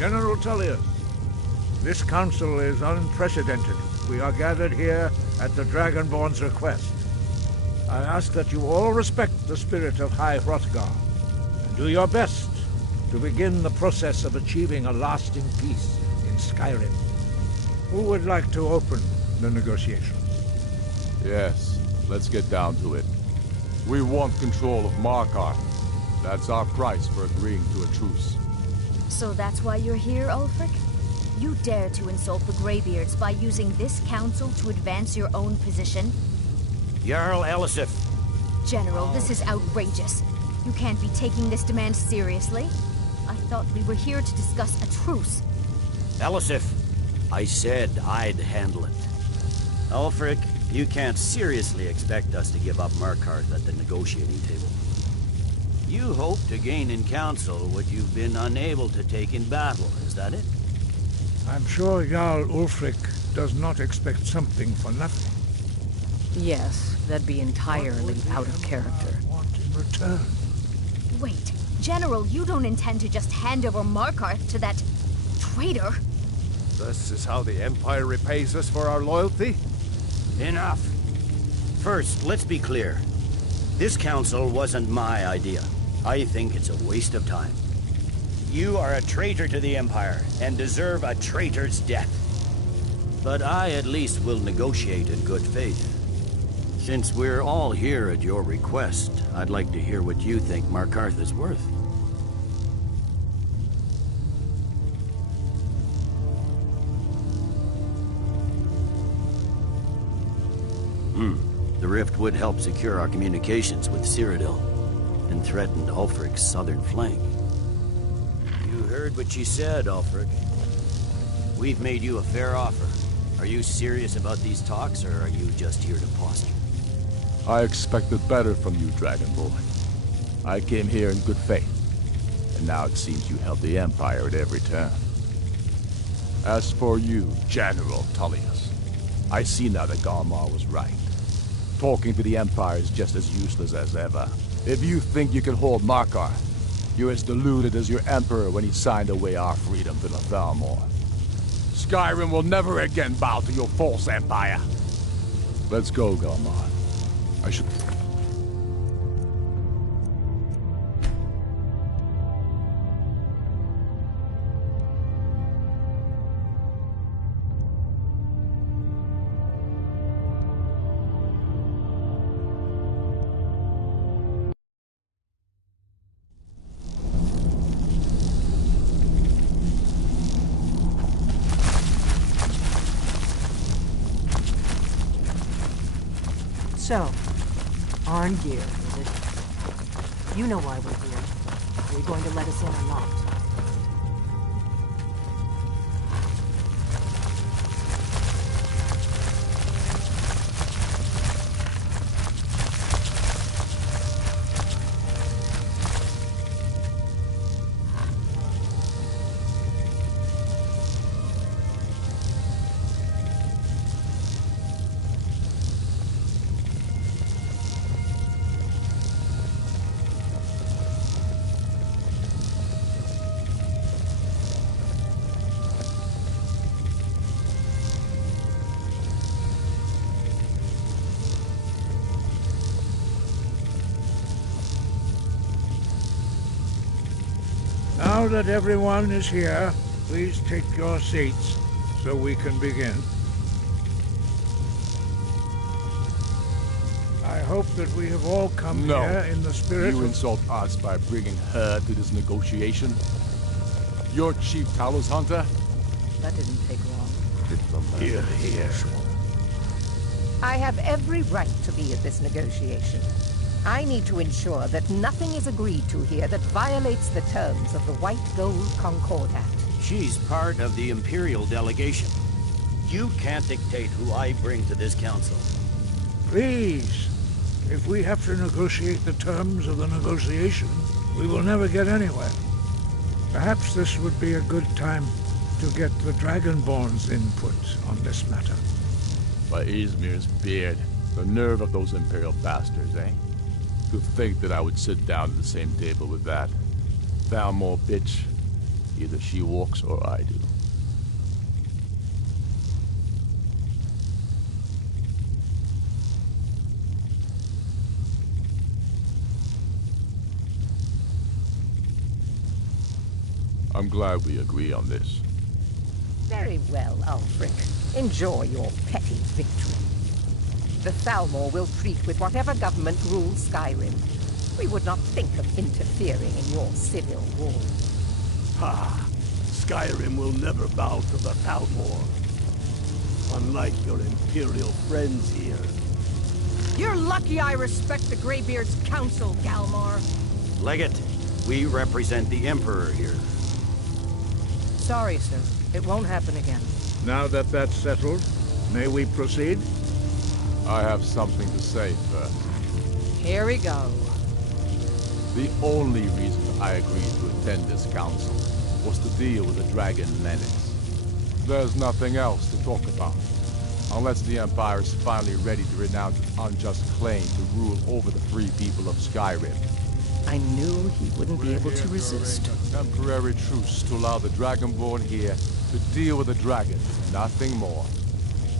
General Tullius, this council is unprecedented. We are gathered here at the Dragonborn's request. I ask that you all respect the spirit of High Hrothgar, and do your best to begin the process of achieving a lasting peace in Skyrim. Who would like to open the negotiations? Yes, let's get down to it. We want control of Markarth. That's our price for agreeing to a truce. So that's why you're here, Ulfric? You dare to insult the Greybeards by using this council to advance your own position? Jarl Elisif. General, this is outrageous. You can't be taking this demand seriously. I thought we were here to discuss a truce. Elisif, I said I'd handle it. Ulfric, you can't seriously expect us to give up Markarth at the negotiating table. You hope to gain in council what you've been unable to take in battle, is that it? I'm sure Jarl Ulfric does not expect something for nothing. Yes, that'd be entirely out of character. Want in return? Wait, General, you don't intend to just hand over Markarth to that traitor? This is how the Empire repays us for our loyalty? Enough. First, let's be clear. This council wasn't my idea. I think it's a waste of time. You are a traitor to the Empire, and deserve a traitor's death. But I at least will negotiate in good faith. Since we're all here at your request, I'd like to hear what you think Markarth is worth. The rift would help secure our communications with Cyrodiil, and threatened Ulfric's southern flank. You heard what she said, Ulfric. We've made you a fair offer. Are you serious about these talks, or are you just here to posture? I expected better from you, Dragon Boy. I came here in good faith, and now it seems you help the Empire at every turn. As for you, General Tullius, I see now that Galmar was right. Talking to the Empire is just as useless as ever. If you think you can hold Markarth, you're as deluded as your Emperor when he signed away our freedom to the Thalmor. Skyrim will never again bow to your false empire. Let's go, Galmar. I should... So, Arngeir, is it? You know why we're here. Are you going to let us in or not? Now that everyone is here, please take your seats so we can begin. I hope that we have all come here in the spirit You of... insult us by bringing her to this negotiation? Your chief Talos Hunter? That didn't take long. Here, here. I have every right to be at this negotiation. I need to ensure that nothing is agreed to here that violates the terms of the White Gold Concordat. She's part of the Imperial delegation. You can't dictate who I bring to this council. Please, if we have to negotiate the terms of the negotiation, we will never get anywhere. Perhaps this would be a good time to get the Dragonborn's input on this matter. By Izmir's beard, the nerve of those Imperial bastards, eh? To think that I would sit down at the same table with that Thalmor bitch. Either she walks or I do. I'm glad we agree on this. Very well, Ulfric. Enjoy your petty victory. The Thalmor will treat with whatever government rules Skyrim. We would not think of interfering in your civil war. Ha! Skyrim will never bow to the Thalmor. Unlike your Imperial friends here. You're lucky I respect the Greybeard's counsel, Galmar. Legate, we represent the Emperor here. Sorry, sir. It won't happen again. Now that that's settled, may we proceed? I have something to say first. Here we go. The only reason I agreed to attend this council was to deal with the dragon menace. There's nothing else to talk about. Unless the Empire is finally ready to renounce its unjust claim to rule over the free people of Skyrim. I knew he wouldn't be able to resist. A temporary truce to allow the Dragonborn here to deal with the dragons, nothing more.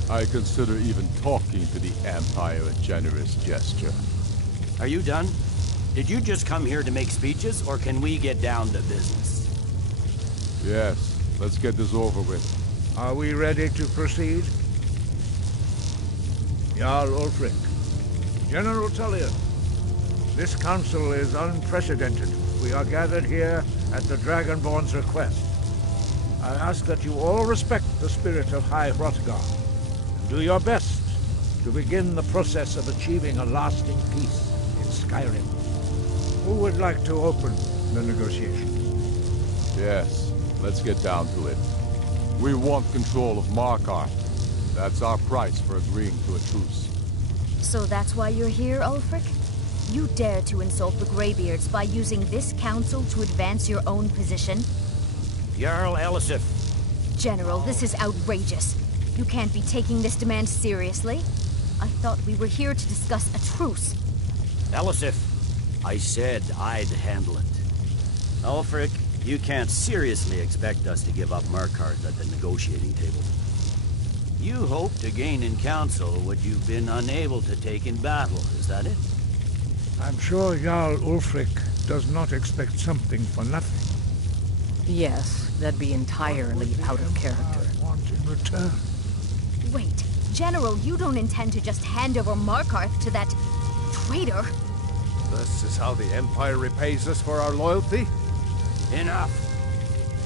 I consider even talking to the Empire a generous gesture. Are you done? Did you just come here to make speeches, or can we get down to business? Yes, let's get this over with. Are we ready to proceed? Jarl Ulfric, General Tullian, this council is unprecedented. We are gathered here at the Dragonborn's request. I ask that you all respect the spirit of High Hrothgar, and do your best to begin the process of achieving a lasting peace in Skyrim. Who would like to open the negotiations? Yes, let's get down to it. We want control of Markarth. That's our price for agreeing to a truce. So that's why you're here, Ulfric? You dare to insult the Greybeards by using this council to advance your own position? Jarl Elisif. General, this is outrageous. You can't be taking this demand seriously. I thought we were here to discuss a truce. Elisif, I said I'd handle it. Ulfric, you can't seriously expect us to give up Markarth at the negotiating table. You hope to gain in council what you've been unable to take in battle, is that it? I'm sure Jarl Ulfric does not expect something for nothing. Yes, that'd be entirely out of character. I want in return. Wait, General, you don't intend to just hand over Markarth to that traitor? This is how the Empire repays us for our loyalty? Enough!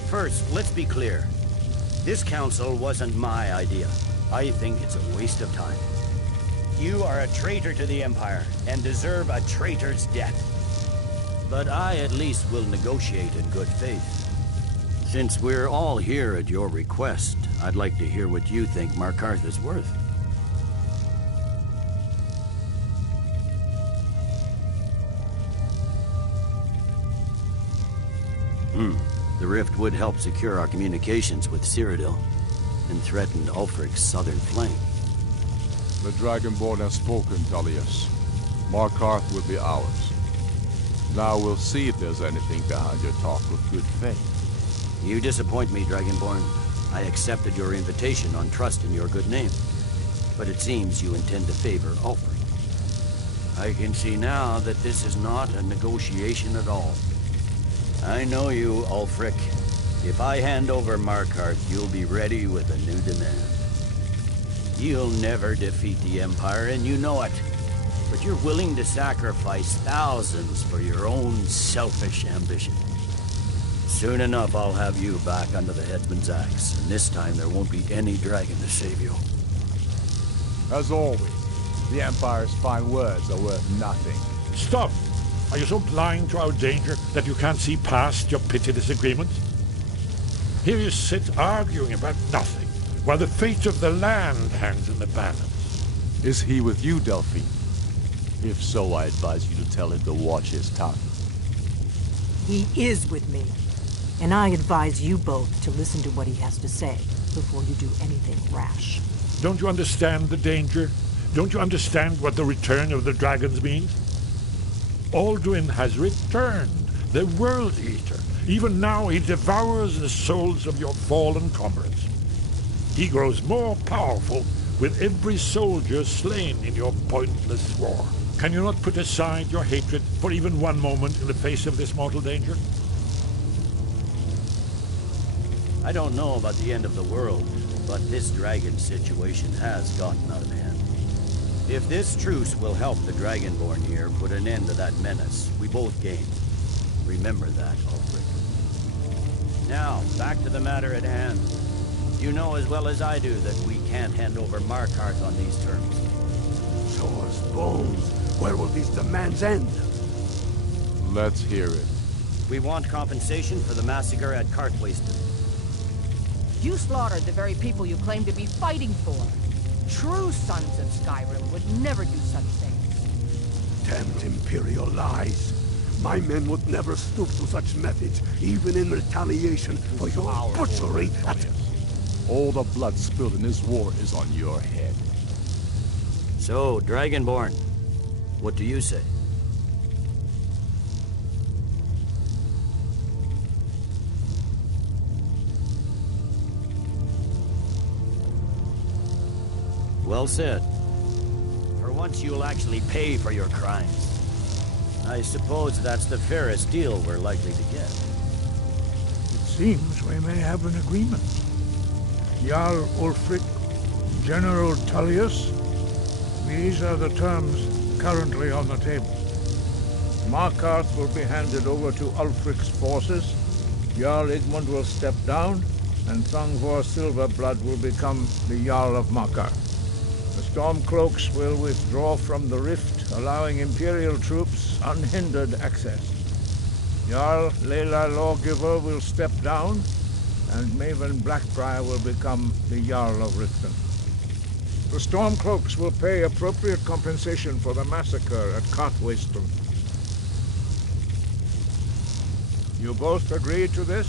First, let's be clear. This council wasn't my idea. I think it's a waste of time. You are a traitor to the Empire, and deserve a traitor's death. But I at least will negotiate in good faith. Since we're all here at your request, I'd like to hear what you think Markarth is worth. The rift would help secure our communications with Cyrodiil, and threatened Ulfric's southern flank. The Dragonborn has spoken, Tullius. Markarth will be ours. Now we'll see if there's anything behind your talk with good faith. You disappoint me, Dragonborn. I accepted your invitation on trust in your good name. But it seems you intend to favor Ulfric. I can see now that this is not a negotiation at all. I know you, Ulfric. If I hand over Markarth, you'll be ready with a new demand. You'll never defeat the Empire, and you know it. But you're willing to sacrifice thousands for your own selfish ambition. Soon enough, I'll have you back under the headman's axe, and this time there won't be any dragon to save you. As always, the Empire's fine words are worth nothing. Stop! Are you so blind to our danger that you can't see past your petty disagreements? Here you sit arguing about nothing, while the fate of the land hangs in the balance. Is he with you, Delphine? If so, I advise you to tell him to watch his tongue. He is with me. And I advise you both to listen to what he has to say before you do anything rash. Don't you understand the danger? Don't you understand what the return of the dragons means? Alduin has returned, the World Eater, Even now, he devours the souls of your fallen comrades. He grows more powerful with every soldier slain in your pointless war. Can you not put aside your hatred for even one moment in the face of this mortal danger? I don't know about the end of the world, but this dragon situation has gotten out of hand. If this truce will help the Dragonborn here put an end to that menace, we both gain. Remember that, Ulfric. Now, back to the matter at hand. You know as well as I do that we can't hand over Markarth on these terms. Show us bones. Where will these demands end? Let's hear it. We want compensation for the massacre at Karthwasten. You slaughtered the very people you claim to be fighting for. True sons of Skyrim would never do such things. Damned Imperial lies. My men would never stoop to such methods, even in retaliation for your butchery at... All the blood spilled in this war is on your head. So, Dragonborn, what do you say? Well said. For once you'll actually pay for your crimes. I suppose that's the fairest deal we're likely to get. It seems we may have an agreement. Jarl Ulfric, General Tullius, these are the terms currently on the table. Markarth will be handed over to Ulfric's forces, Jarl Igmund will step down, and Thungvor Silverblood will become the Jarl of Markarth. The Stormcloaks will withdraw from the rift, allowing Imperial troops unhindered access. Jarl Leila Lawgiver will step down, and Maven Blackbriar will become the Jarl of Riften. The Stormcloaks will pay appropriate compensation for the massacre at Karthwasten. You both agree to this?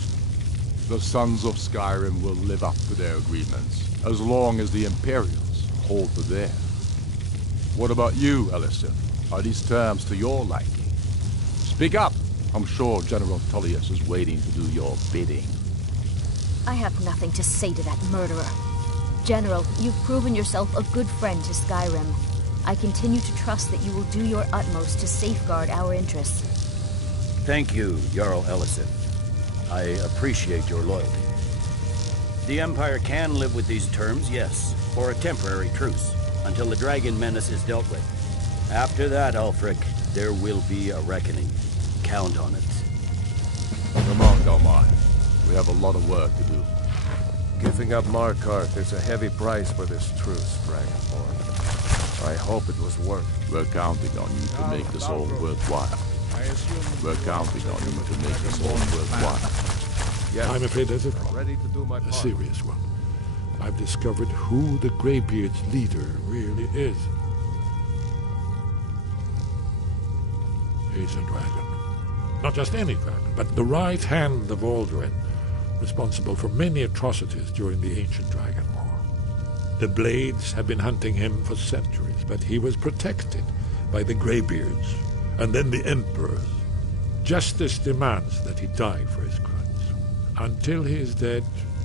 The Sons of Skyrim will live up to their agreements, as long as the Imperials hold to theirs. What about you, Elisif? Are these terms to your liking? Speak up! I'm sure General Tullius is waiting to do your bidding. I have nothing to say to that murderer. General, you've proven yourself a good friend to Skyrim. I continue to trust that you will do your utmost to safeguard our interests. Thank you, Jarl Elisif. I appreciate your loyalty. The Empire can live with these terms, yes, for a temporary truce, until the dragon menace is dealt with. After that, Ulfric, there will be a reckoning. Count on it. Come on, Galmar. We have a lot of work to do. Giving up Markarth is a heavy price for this truce, Dragonborn. I hope it was worth it. We're counting on you to make this all worthwhile. We're counting on you to make this all worthwhile. Yes. I'm afraid there's a problem. Ready to do my A part. serious one. I've discovered who the Greybeard's leader really is. He's a dragon. Not just any dragon, but the right hand of Alduin, responsible for many atrocities during the Ancient Dragon War. The Blades have been hunting him for centuries, but he was protected by the Greybeards, and then the Emperors. Justice demands that he die for his crimes. Until he is dead,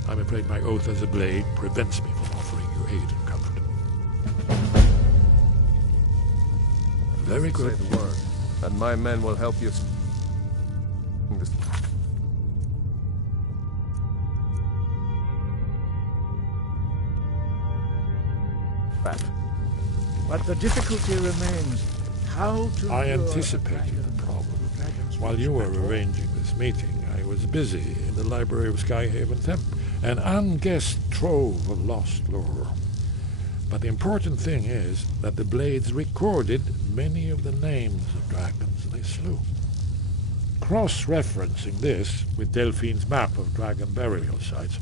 I'm afraid my oath as a Blade prevents me from offering you aid and comfort. Very good. Say the word, and my men will help you. But the difficulty remains how to... I lure anticipated the the problem. dragons While with you were battle. arranging this meeting, I was busy in the library of Skyhaven Temple, an unguessed trove of lost lore. But the important thing is that the Blades recorded many of the names of dragons they slew. Cross-referencing this with Delphine's map of dragon burial sites,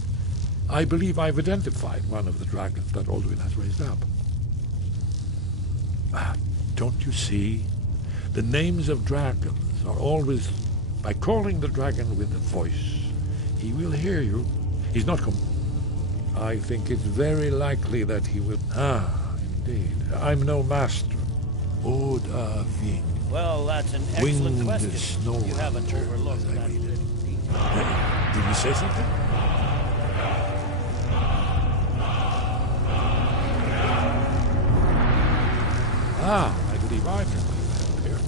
I believe I've identified one of the dragons that Alduin has raised up. Don't you see? The names of dragons are always... By calling the dragon with a voice, he will hear you. He's not I think it's very likely that he will... Indeed. I'm no master. Oda Ving. Well, that's an excellent Winged question. snow You haven't hunter, overlooked as I that. read it. Did you say something? Ah, I believe I can help here.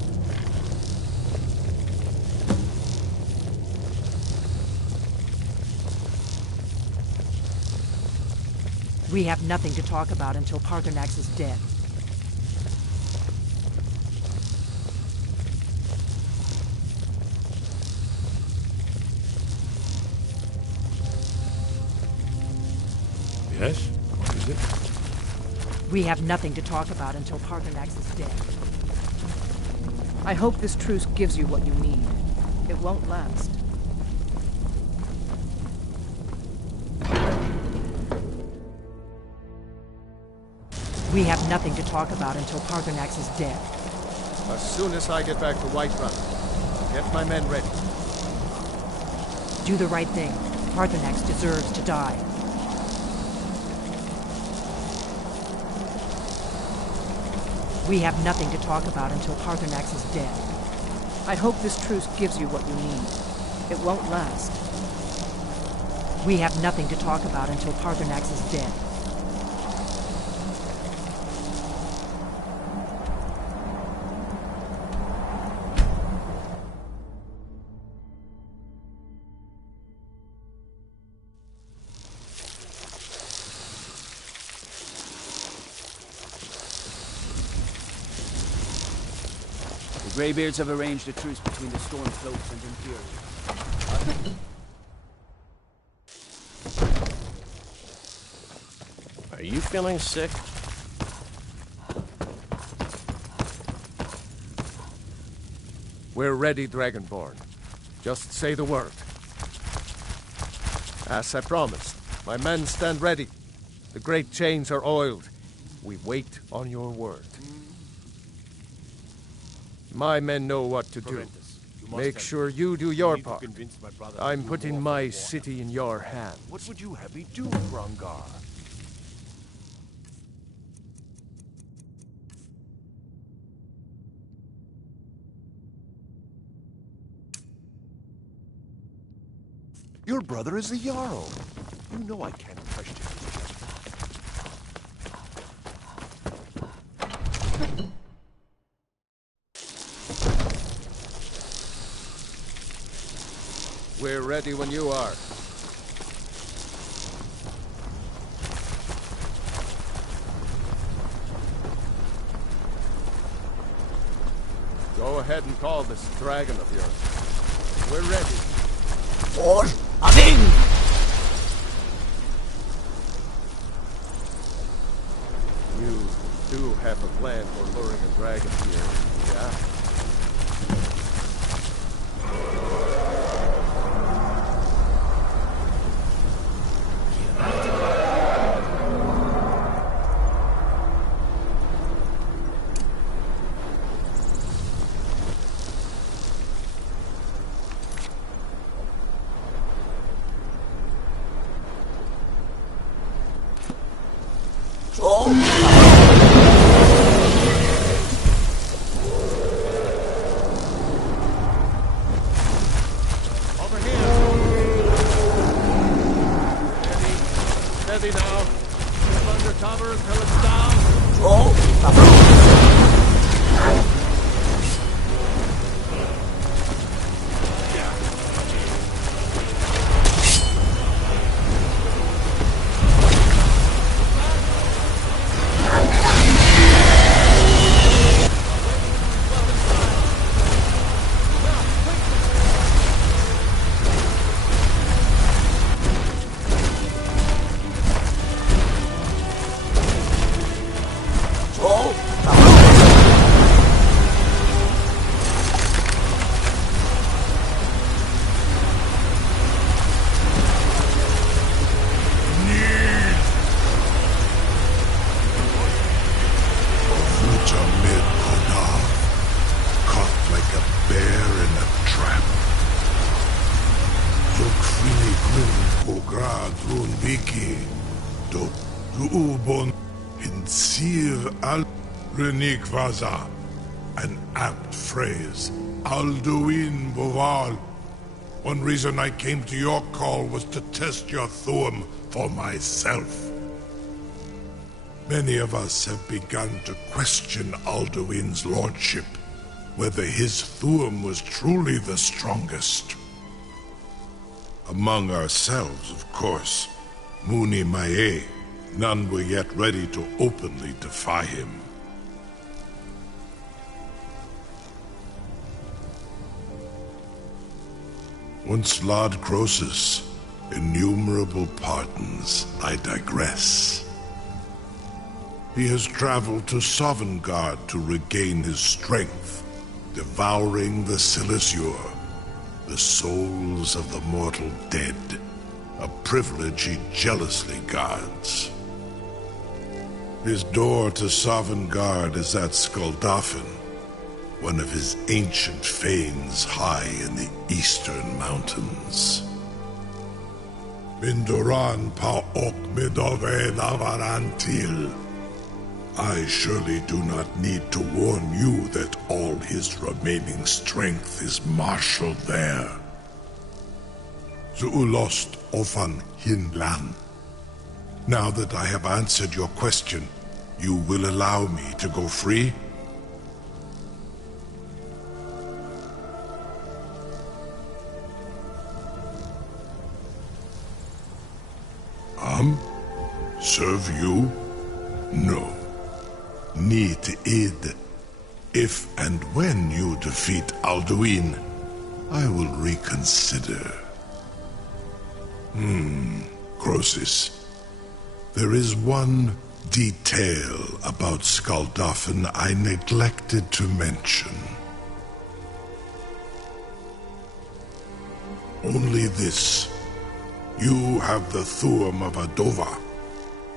We have nothing to talk about until Parthenax is dead. Yes? What is it? We have nothing to talk about until Parthenax is dead. I hope this truce gives you what you need. It won't last. We have nothing to talk about until Parthenax is dead. As soon as I get back to Whiterun, get my men ready. Do the right thing. Parthenax deserves to die. We have nothing to talk about until Parthenax is dead. I hope this truce gives you what you need. It won't last. We have nothing to talk about until Parthenax is dead. The Greybeards have arranged a truce between the Stormcloaks and Imperials. Are you feeling sick? We're ready, Dragonborn. Just say the word. As I promised, my men stand ready. The great chains are oiled. We wait on your word. My men know what to do. Make sure you do your part. I'm putting my city in your hands. What would you have me do, Grongar? Your brother is the Jarl. You know I can't question him. We're ready when you are. Go ahead and call this dragon of yours. We're ready. For Aving! You do have a plan for luring a dragon here, yeah? Steady now. Keep under cover until it's down. Vaza, an apt phrase. Alduin Boval, One reason I came to your call was to test your Thuum for myself. Many of us have begun to question Alduin's lordship, whether his Thuum was truly the strongest. Among ourselves, of course, Muni Mae, none were yet ready to openly defy him. Once Lord Croesus, innumerable pardons, I digress. He has traveled to Sovngarde to regain his strength, devouring the Silesure, the souls of the mortal dead, a privilege he jealously guards. His door to Sovngarde is at Skuldafn, one of his ancient fanes high in the eastern mountains. Mindoran pa ok midove navarantil. I surely do not need to warn you that all his remaining strength is marshaled there. Zuulost ofan hinlan. Now that I have answered your question, you will allow me to go free? Serve you? No. Need id. If and when you defeat Alduin, I will reconsider. Croesus. There is one detail about Skuldafn I neglected to mention. Only this. You have the Thuum of Adova,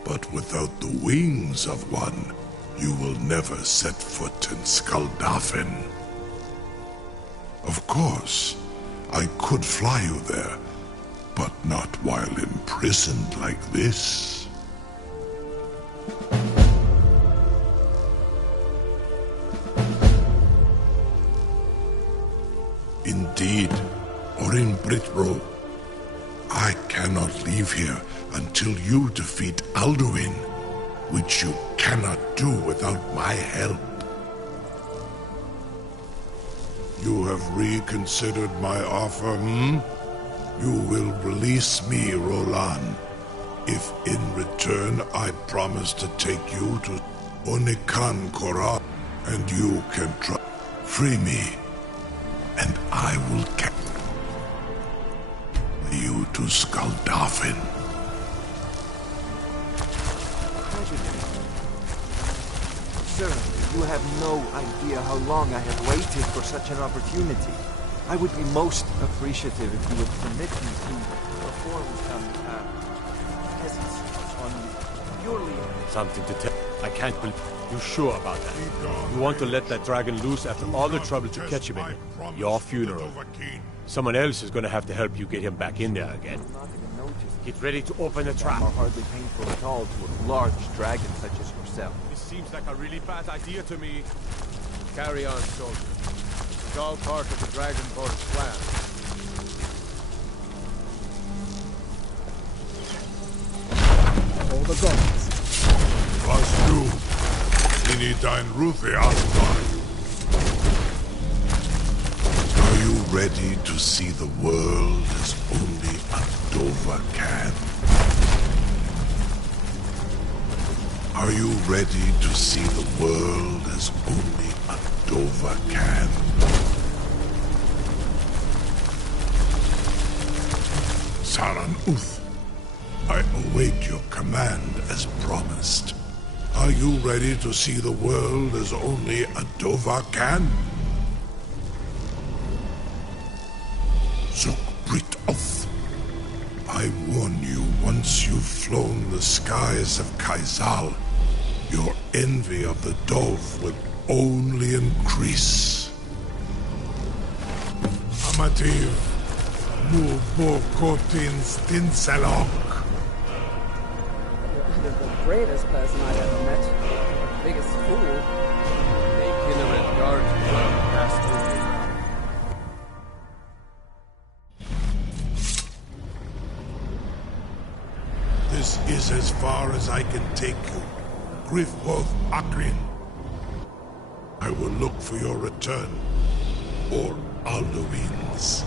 but without the wings of one, you will never set foot in Skuldafn. Of course, I could fly you there, but not while imprisoned like this. Indeed, Orin Britbro, I cannot leave here until you defeat Alduin, which you cannot do without my help. You have reconsidered my offer, You will release me, Roland, if in return I promise to take you to Onikan Korra, and you can free me, and I will carry you to Skuldafn. Sir, you have no idea how long I have waited for such an opportunity. I would be most appreciative if you would permit me to perform some tests on purely... Something to tell. I can't believe... You sure about that? You want to let that dragon loose after all the trouble to catch him in? Your funeral. Someone else is going to have to help you get him back in there again. Get ready to open the trap. Are hardly painful at all to a large dragon such as yourself. This seems like a really bad idea to me. Carry on, soldier. It's all part of the Dragonborn's plan. All the gods. Plus you. Inidine Ruthi Asmar. Are you ready to see the world as only Adova can? Are you ready to see the world as only Adova can? Saran Uth, I await your command as promised. Are you ready to see the world as only Adova can? Zukbrit Oth, I warn you, once you've flown the skies of Kaizal, your envy of the Dove will only increase. Amativ, Mubokotin Stinselok. The greatest person I ever met. The biggest fool. They kill him at guards well past is as far as I can take you. Griffworth Akrin. I will look for your return, or Alduin's.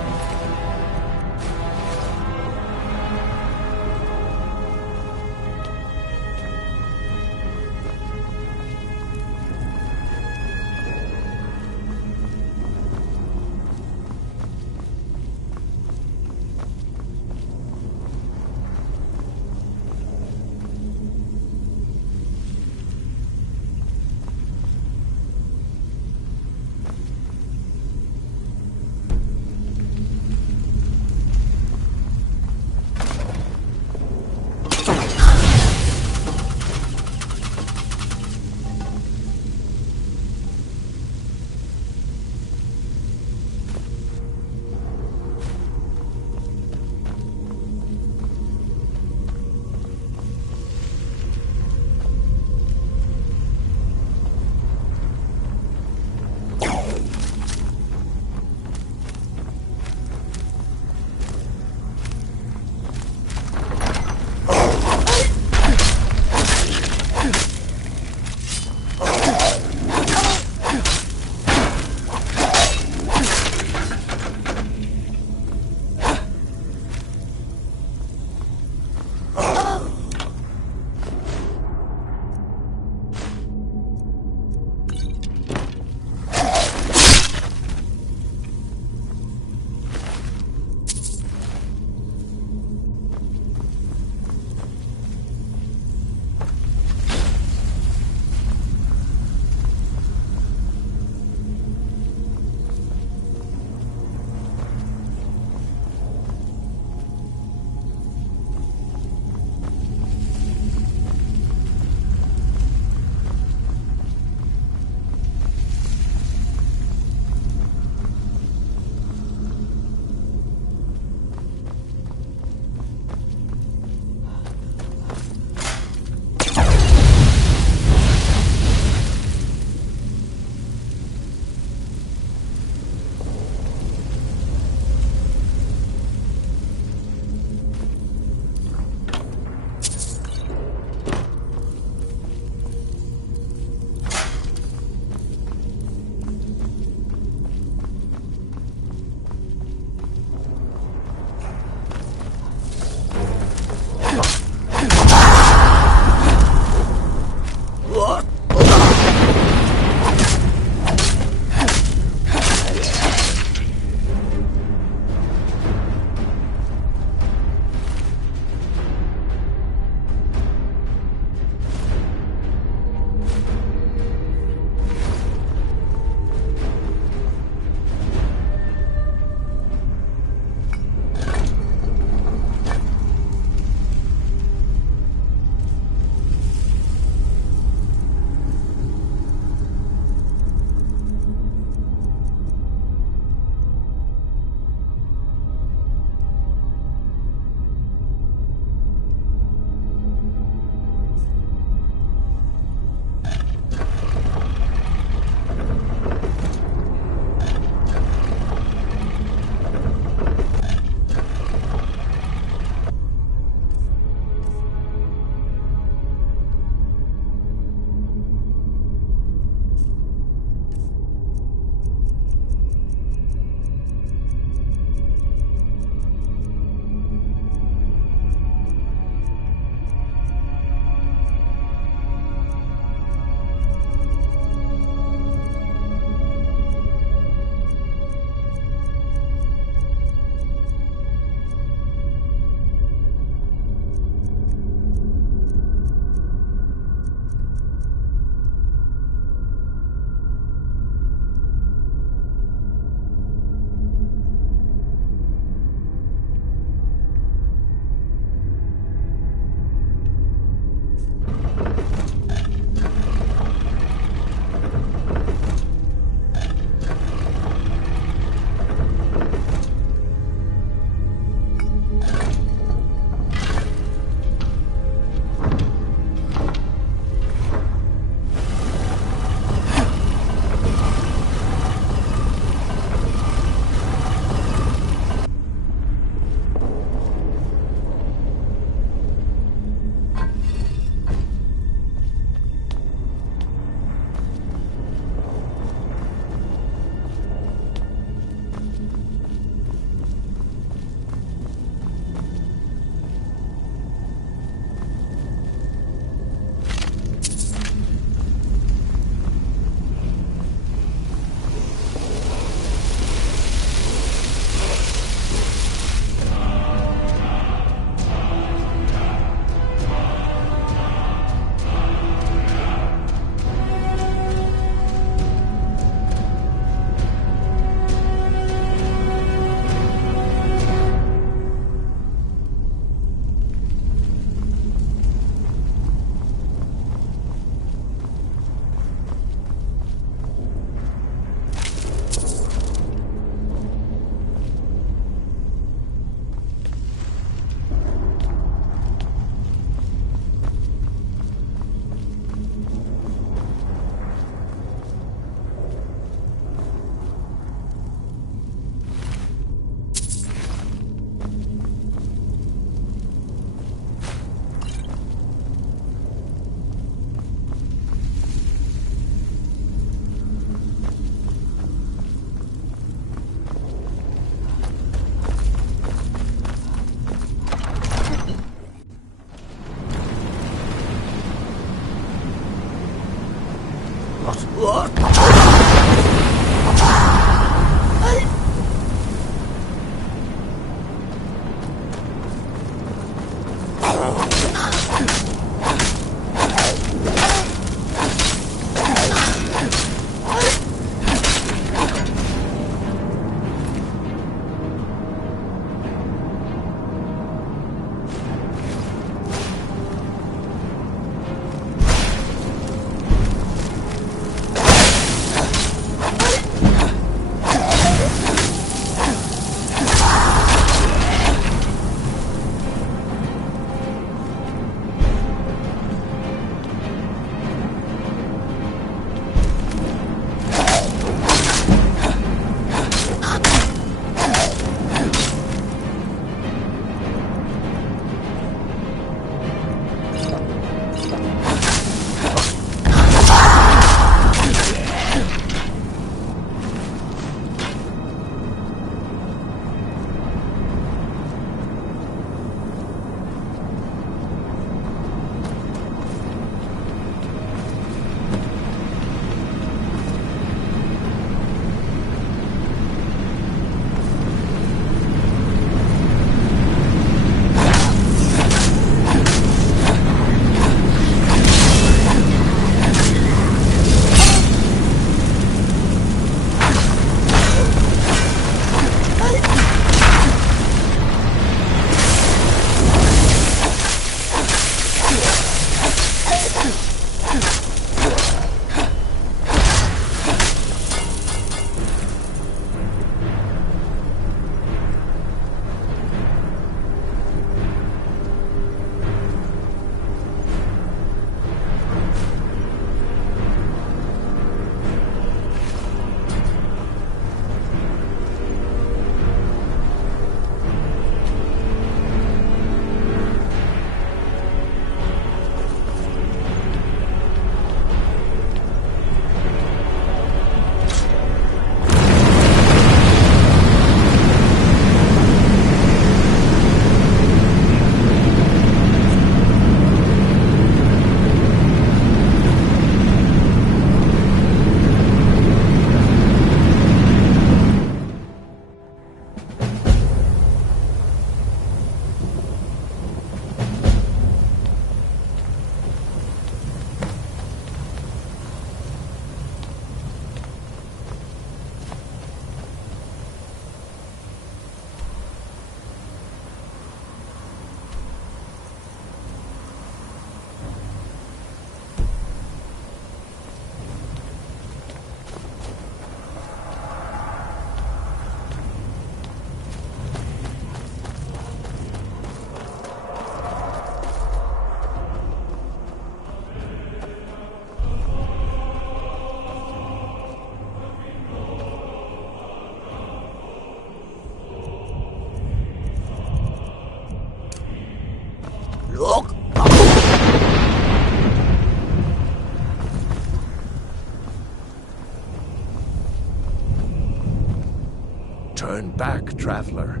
Turn back, traveler.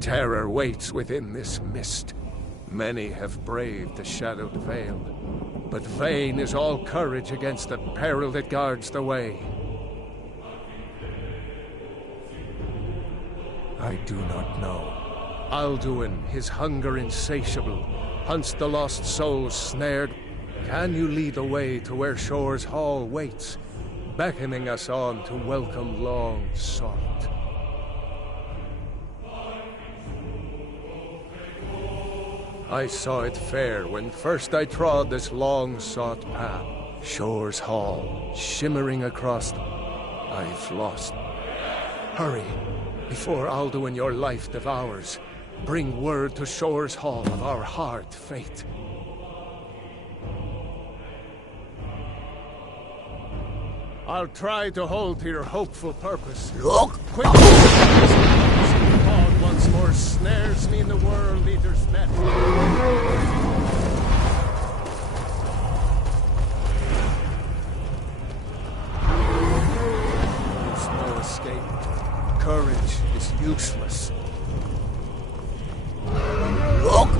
Terror waits within this mist. Many have braved the shadowed veil, but vain is all courage against the peril that guards the way. I do not know. Alduin, his hunger insatiable, hunts the lost souls snared. Can you lead the way to where Shore's Hall waits, beckoning us on to welcome long sought? I saw it fair when first I trod this long-sought path. Shore's Hall, shimmering across them. I've lost. Hurry, before Alduin your life devours. Bring word to Shore's Hall of our hard fate. I'll try to hold to your hopeful purpose. Look! Quick! Once more snares me in the World Eater's net. There's no escape. Courage is useless. Look!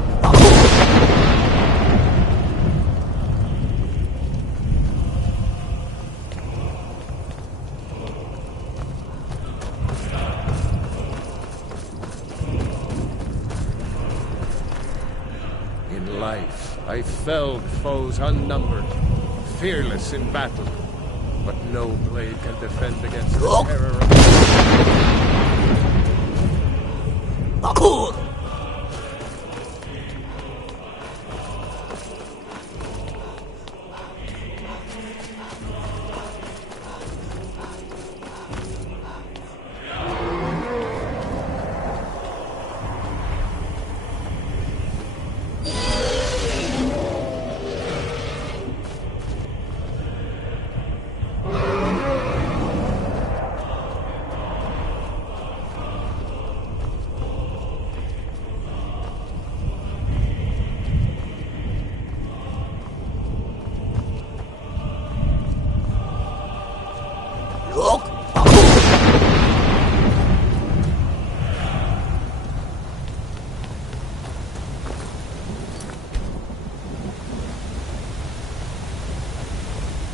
I felled foes unnumbered, fearless in battle. But no blade can defend against the terror of...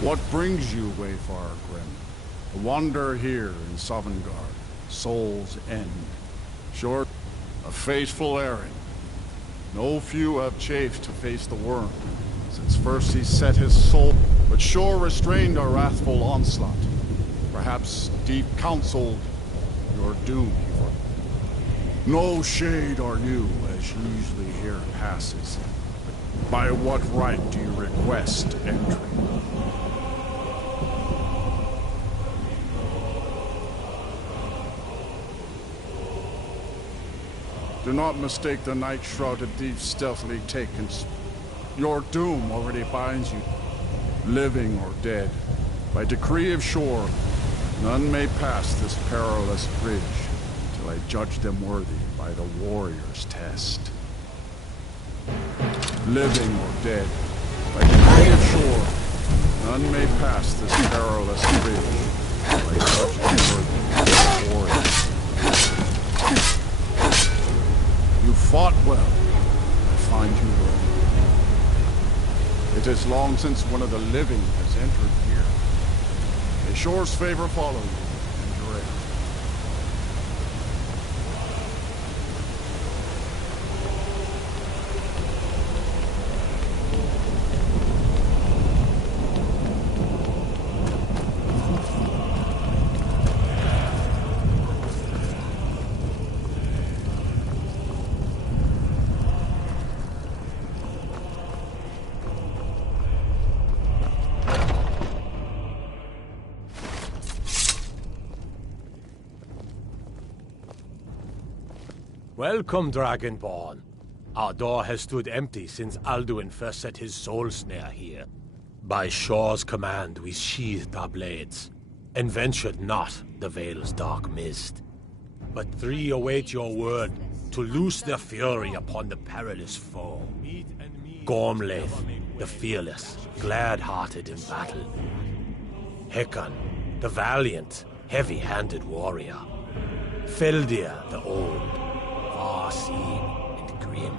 What brings you, Wayfarer Grim? A wanderer here in Sovngarde, Soul's End. Short, a fateful errand. No few have chafed to face the worm, since first he set his soul, but sure restrained our wrathful onslaught. Perhaps deep counseled your doom. No shade are you, as usually here passes. By what right do you request entry? Do not mistake the night-shrouded thieves stealthily taken. Your doom already binds you, living or dead. By decree of shore, none may pass this perilous bridge till I judge them worthy by the warrior's test. Living or dead, by decree of shore, none may pass this perilous bridge till I judge them worthy by the warrior's test. You fought well. I find you well. It is long since one of the living has entered here. May shore's favor follow you, and your end. Welcome, Dragonborn. Our door has stood empty since Alduin first set his soul snare here. By Shore's command, we sheathed our blades, and ventured not the Vale's dark mist. But three await your word to loose their fury upon the perilous foe. Gormlaith, the fearless, glad-hearted in battle. Hekon, the valiant, heavy-handed warrior. Feldir, the old, far-seeing and grim.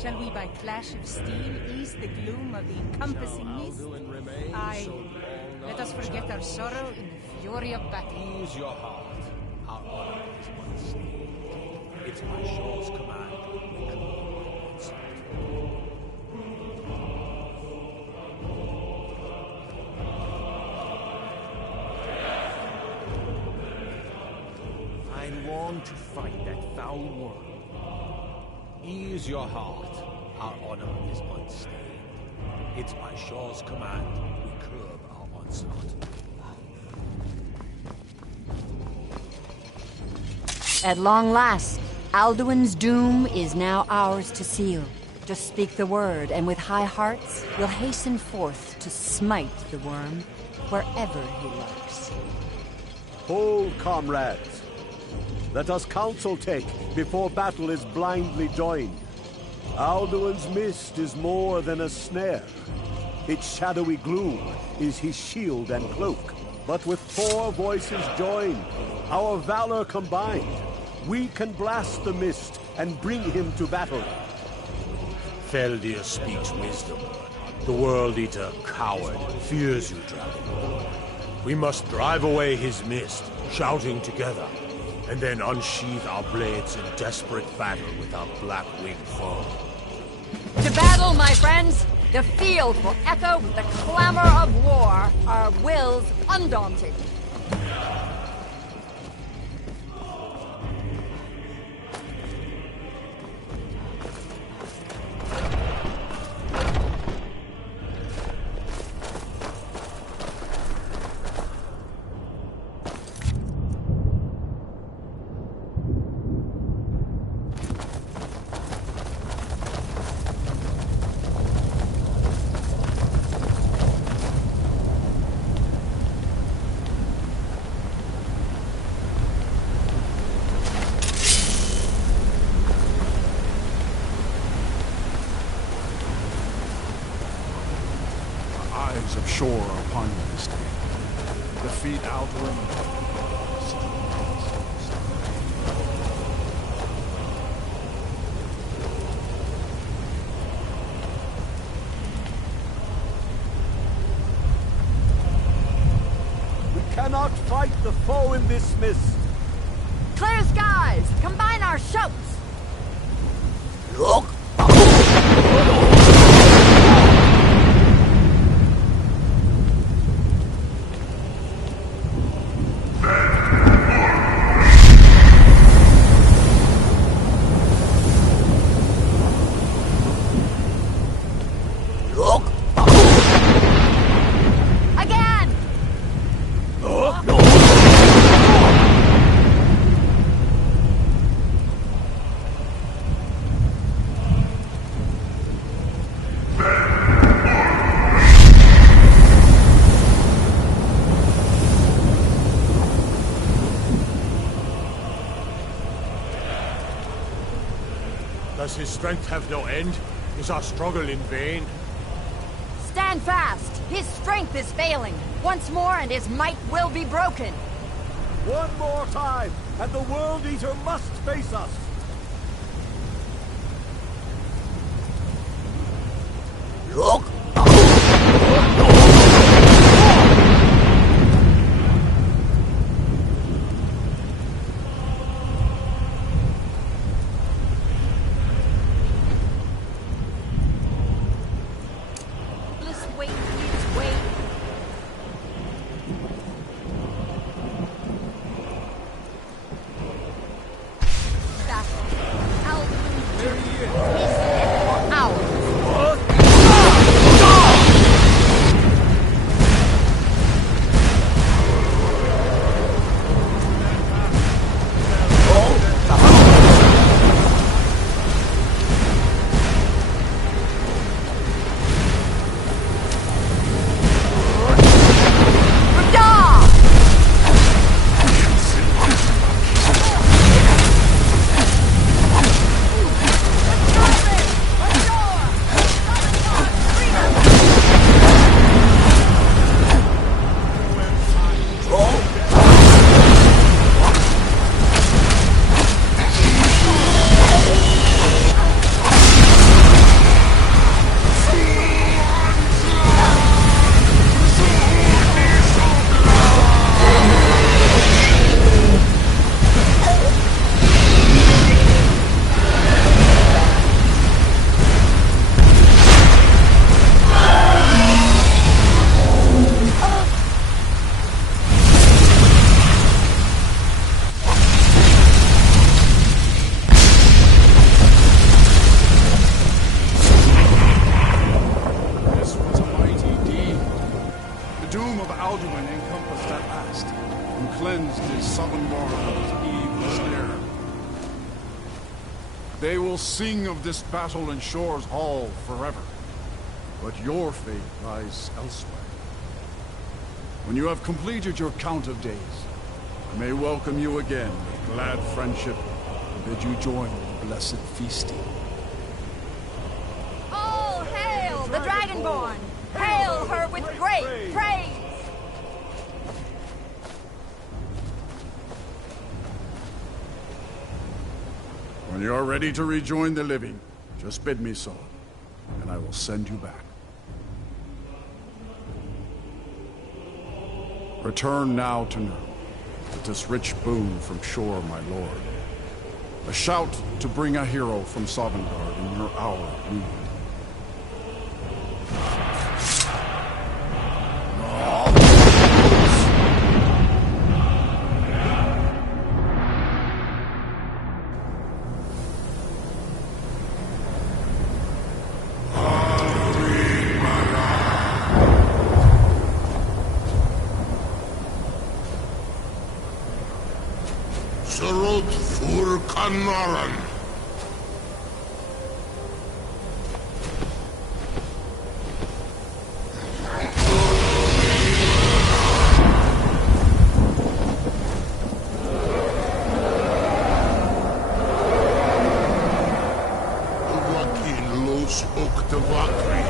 Shall we by clash of steel ease the gloom of the encompassing mist? Aye. Let us forget our sorrow in the fury of battle. Ease your heart. Our honor is unstained. It's by Shore's command we come onslaught. I long to fight that foul worm. Ease your heart. Our honor is unstained. It's by Shore's command we curb our onslaught. At long last, Alduin's doom is now ours to seal. Just speak the word, and with high hearts, we'll hasten forth to smite the worm wherever he lurks. Hold, comrades. Let us counsel take before battle is blindly joined. Alduin's mist is more than a snare. Its shadowy gloom is his shield and cloak. But with 4 voices joined, our valor combined, we can blast the mist and bring him to battle. Feldir speaks wisdom. The World Eater, coward, fears you, Dragon. We must drive away his mist, shouting together, and then unsheath our blades in desperate battle with our black-winged foe. To battle, my friends! The field will echo with the clamor of war, our wills undaunted. Of shore upon you this day. Defeat Alduin. We cannot fight the foe in this mist. Clear skies! Combine our shouts! Look! Does his strength have no end? Is our struggle in vain? Stand fast! His strength is failing. Once more and his might will be broken. One more time, and the World Eater must face us. Look! They will sing of this battle in Shore's Hall forever. But your fate lies elsewhere. When you have completed your count of days, I may welcome you again with glad friendship and bid you join in the blessed feasting. All hail the Dragonborn! Hail her with great praise! When you are ready to rejoin the living, just bid me so, and I will send you back. Return now to Nurgle, with this rich boon from shore, my lord. A shout to bring a hero from Sovngarde in your hour of need. Sarot fur Kanaran. Wakin los Oktavakri.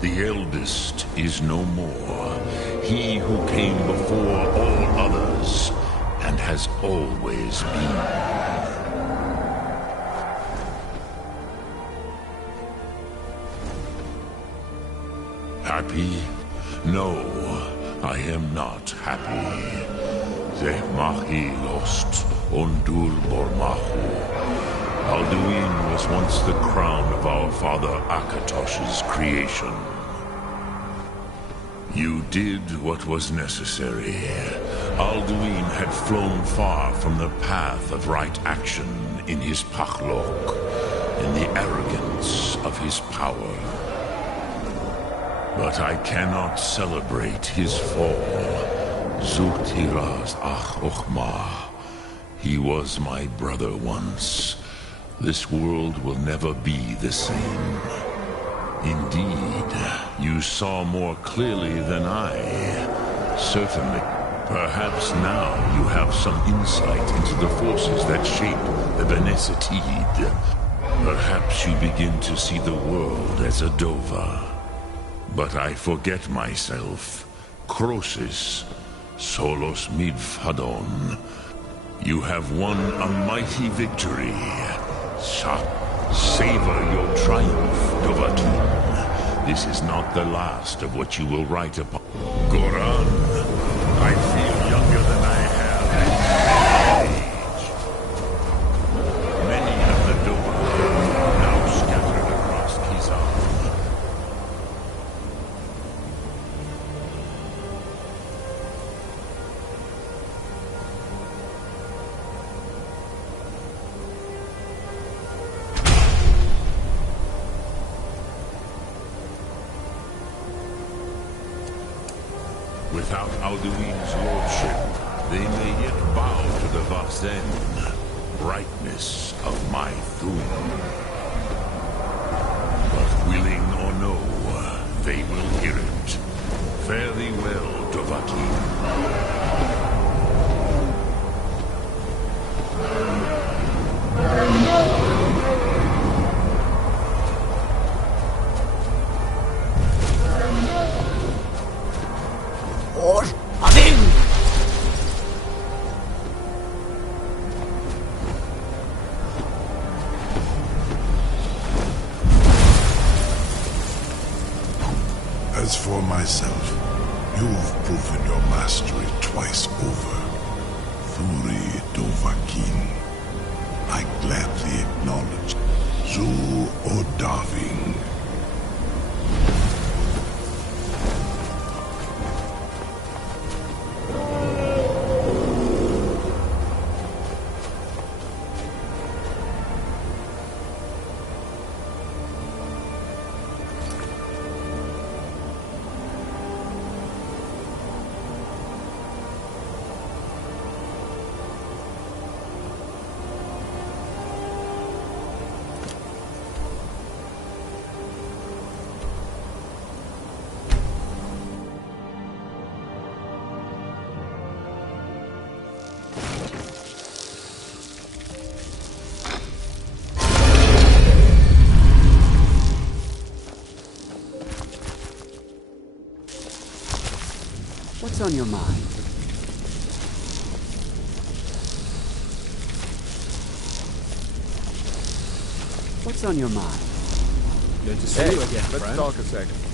The eldest is no more. He who came before all others, and has always been. Happy? No, I am not happy. Zeh mahi lost, ondur bormahu. Alduin was once the crown of our father Akatosh's creation. You did what was necessary. Alduin had flown far from the path of right action in his pachlok, in the arrogance of his power. But I cannot celebrate his fall. Zutiraz ach ochma. He was my brother once. This world will never be the same. Indeed, you saw more clearly than I. Certainly. Perhaps now you have some insight into the forces that shape the Bene Setid. Perhaps you begin to see the world as a Dova. But I forget myself. Crosis, solos midfadon. You have won a mighty victory. Savor your triumph, Dovahkiin. This is not the last of what you will write upon. Goran, I feel younger than I have in age. Many of the Dova are now scattered across Kizan. Without Alduin's lordship, they may yet bow to the Vaxen, brightness of my Thum. But willing or no, they will hear it. Fare thee well, Dovahkiin. for myself, you've proven your mastery twice over. Thuri Dovahkiin, I gladly acknowledge. Zu Odaving. What's on your mind? What's on your mind? Good to see you again, let's friend. talk a second.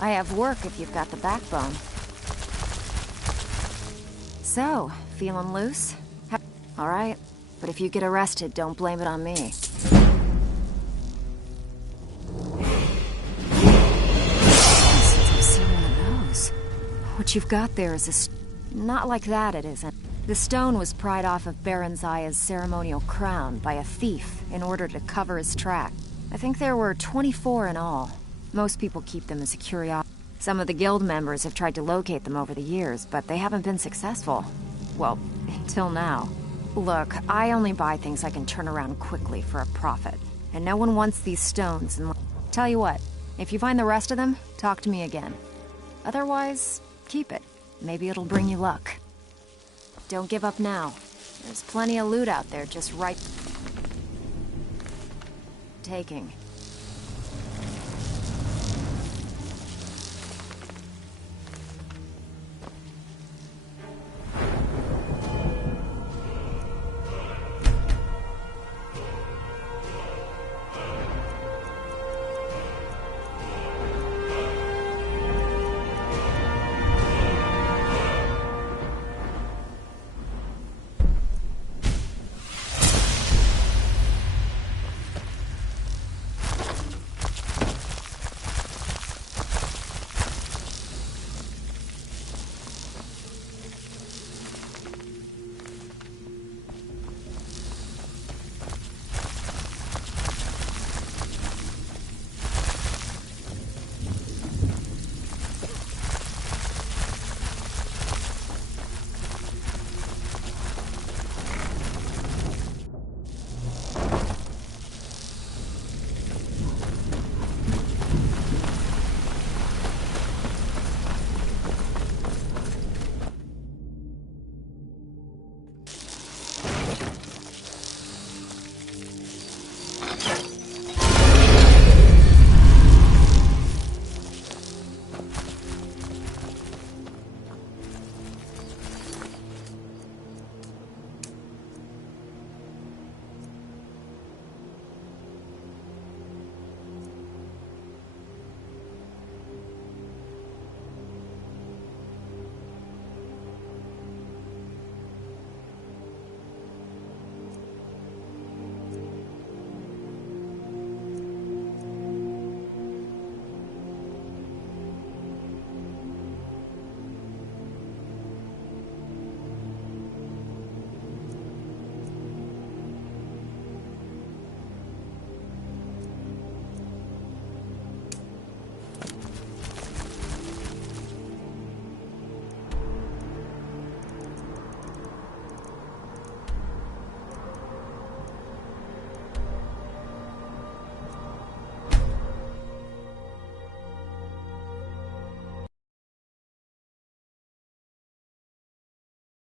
I have work if you've got the backbone. So, feeling loose? All right, but if you get arrested, don't blame it on me. Since I've seen one of those. What you've got there is not like that, it isn't. The stone was pried off of Baron Zaya's ceremonial crown by a thief in order to cover his track. I think there were 24 in all. Most people keep them as a curiosity. Some of the guild members have tried to locate them over the years, but they haven't been successful. Well, until now. Look, I only buy things I can turn around quickly for a profit. And no one wants these stones and... Tell you what, if you find the rest of them, talk to me again. Otherwise, keep it. Maybe it'll bring you luck. Don't give up now. There's plenty of loot out there just right... taking.